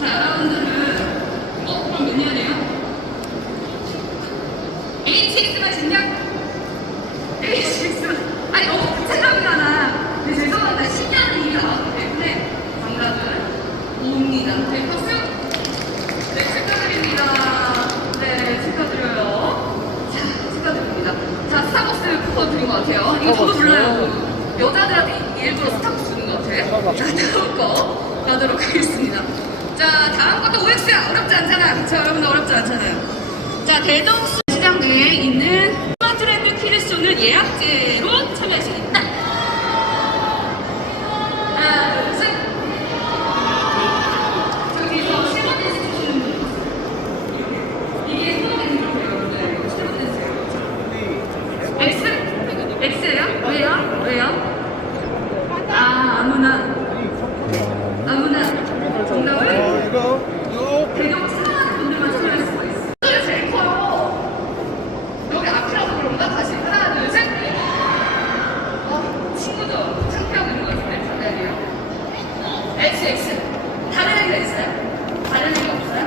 자, 여러분들은 그럼 몇 년이에요? HX만 진작? HX 아니 너무 생각이 많아. 근데 죄송합니다. 신기한 일이 나왔기 때문에 정답은 5입니다. 네, 박수! 네, 축하드립니다. 네, 축하드려요. 자, 축하드립니다. 자, 스타벅스 쿠폰 드린 것 같아요. 이거 저도 몰라요. 그 여자들한테 일부러 스타벅스 주는 것 같아요. 자, 다음 거 가도록 하겠습니다. 자, 다음 것도 OX야. 어렵지 않잖아. 그쵸? 여러분들 어렵지 않잖아요. 자, 대덕수 시장 내에 있는 스마트랜드 퀴즈쇼는 예약제로 참여할 수 있다. 하나, 둘, 셋. 저기서 실버 댄스 주시는 분. 이게 실버 댄스예요, 여러분들. 실버 댄스예요. X? X예요? 왜요? 왜요? 아, 아무나. 정답을 대경 사랑하는 분들만 참여할 수가 있어. 이게 제일 커요. 여기 앞이라서 그런가? 다시 하나, 둘, 셋. 친구죠. 창피하고 있는 것 같은데 받아야 돼요. XX. 다른 얘기가 있어요? 다른 얘기 없어요?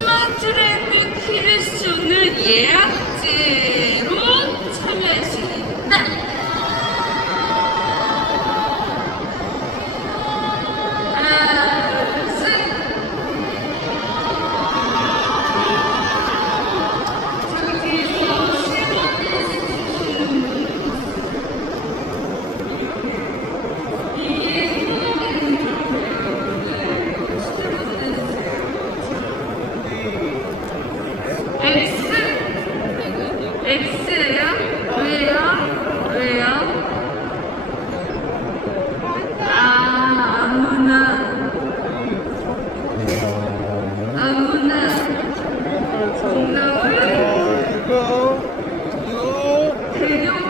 스마트랜드 퀴즈쇼는 예약제로 참여할 수 있다. 하나, 둘, 셋. 저기 뒤에서 실버 댄스 주시는 분. 이게 X? X예요? 왜요? 왜요? 아무나 정답을 대경